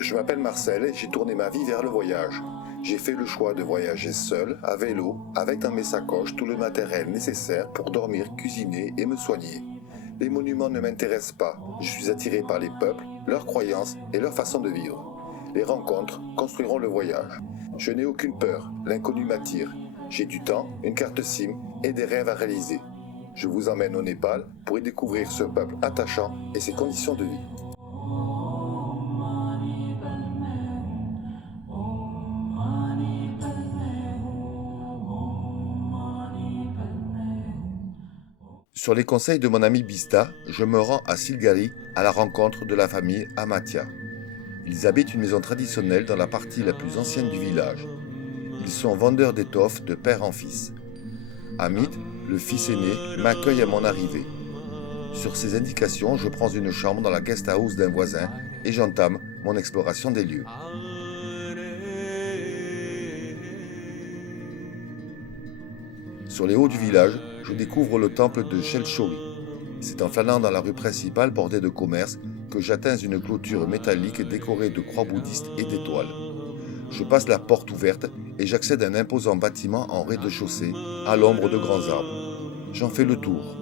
Je m'appelle Marcel et j'ai tourné ma vie vers le voyage. J'ai fait le choix de voyager seul, à vélo, avec dans mes sacoches tout le matériel nécessaire pour dormir, cuisiner et me soigner. Les monuments ne m'intéressent pas, je suis attiré par les peuples, leurs croyances et leur façon de vivre. Les rencontres construiront le voyage. Je n'ai aucune peur, l'inconnu m'attire. J'ai du temps, une carte SIM et des rêves à réaliser. Je vous emmène au Népal pour y découvrir ce peuple attachant et ses conditions de vie. Sur les conseils de mon ami Bista, je me rends à Silgari à la rencontre de la famille Amatia. Ils habitent une maison traditionnelle dans la partie la plus ancienne du village. Ils sont vendeurs d'étoffes de père en fils. Hamid, le fils aîné, m'accueille à mon arrivée. Sur ses indications, je prends une chambre dans la guest house d'un voisin et j'entame mon exploration des lieux. Sur les hauts du village, je découvre le temple de Shelchori. C'est en flânant dans la rue principale bordée de commerces que j'atteins une clôture métallique décorée de croix bouddhistes et d'étoiles. Je passe la porte ouverte et j'accède à un imposant bâtiment en rez-de-chaussée, à l'ombre de grands arbres. J'en fais le tour.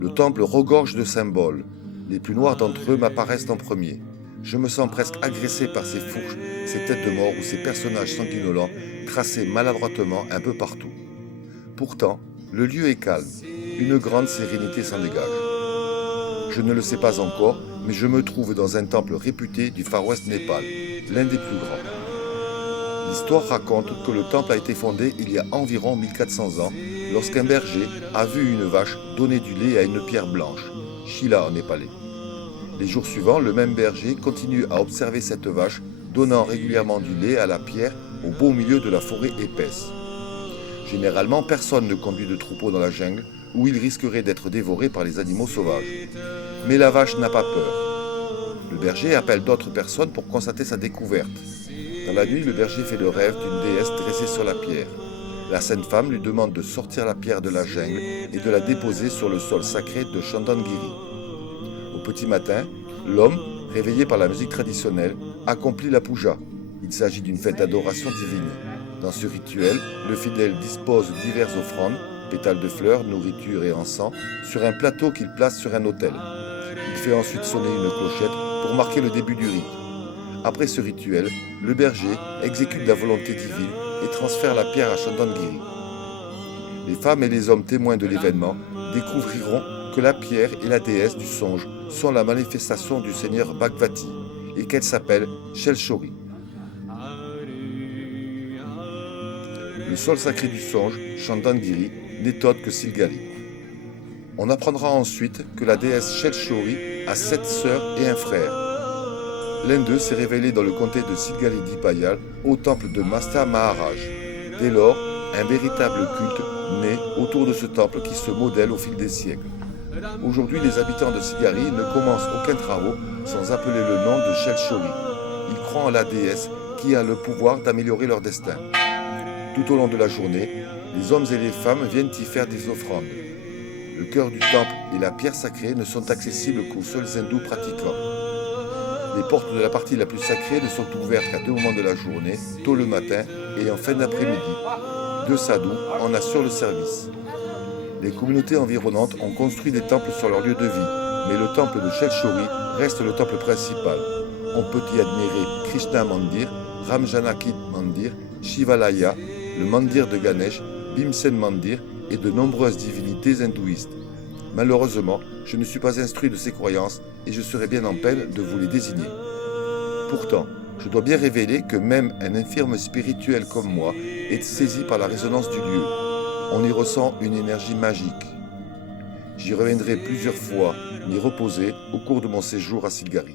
Le temple regorge de symboles. Les plus noirs d'entre eux m'apparaissent en premier. Je me sens presque agressé par ces fourches, ces têtes de mort ou ces personnages sanguinolents tracés maladroitement un peu partout. Pourtant, le lieu est calme. Une grande sérénité s'en dégage. Je ne le sais pas encore, mais je me trouve dans un temple réputé du Far West Népal, l'un des plus grands. L'histoire raconte que le temple a été fondé il y a environ 1400 ans, lorsqu'un berger a vu une vache donner du lait à une pierre blanche, Shila en népalais. Les jours suivants, le même berger continue à observer cette vache donnant régulièrement du lait à la pierre au beau milieu de la forêt épaisse. Généralement, personne ne conduit de troupeau dans la jungle où il risquerait d'être dévoré par les animaux sauvages. Mais la vache n'a pas peur. Le berger appelle d'autres personnes pour constater sa découverte. Dans la nuit, le berger fait le rêve d'une déesse dressée sur la pierre. La sainte femme lui demande de sortir la pierre de la jungle et de la déposer sur le sol sacré de Chandangiri. Au petit matin, l'homme, réveillé par la musique traditionnelle, accomplit la puja. Il s'agit d'une fête d'adoration divine. Dans ce rituel, le fidèle dispose diverses offrandes, pétales de fleurs, nourriture et encens, sur un plateau qu'il place sur un autel. Il fait ensuite sonner une clochette pour marquer le début du rite. Après ce rituel, le berger exécute la volonté divine et transfère la pierre à Chandangiri. Les femmes et les hommes témoins de l'événement découvriront que la pierre et la déesse du songe sont la manifestation du seigneur Bhagavati et qu'elle s'appelle Shelchori. Le sol sacré du songe, Chandangiri, n'est autre que Silgari. On apprendra ensuite que la déesse Shelchori a 7 sœurs et un frère. L'un d'eux s'est révélé dans le comté de Silgari Dipayal au temple de Masta Maharaj. Dès lors, un véritable culte naît autour de ce temple qui se modèle au fil des siècles. Aujourd'hui, les habitants de Silgari ne commencent aucun travaux sans appeler le nom de Shelchori. Ils croient en la déesse qui a le pouvoir d'améliorer leur destin. Tout au long de la journée, les hommes et les femmes viennent y faire des offrandes. Le cœur du temple et la pierre sacrée ne sont accessibles qu'aux seuls hindous pratiquants. Les portes de la partie la plus sacrée ne sont ouvertes qu'à 2 moments de la journée, tôt le matin et en fin d'après-midi. 2 sadhus en assurent le service. Les communautés environnantes ont construit des temples sur leur lieu de vie, mais le temple de Shelchori reste le temple principal. On peut y admirer Krishna Mandir, Ramjanaki Mandir, Shivalaya, le Mandir de Ganesh, Bhimsen Mandir et de nombreuses divinités hindouistes. Malheureusement, je ne suis pas instruit de ces croyances et je serais bien en peine de vous les désigner. Pourtant, je dois bien révéler que même un infirme spirituel comme moi est saisi par la résonance du lieu. On y ressent une énergie magique. J'y reviendrai plusieurs fois m'y reposer au cours de mon séjour à Silgari.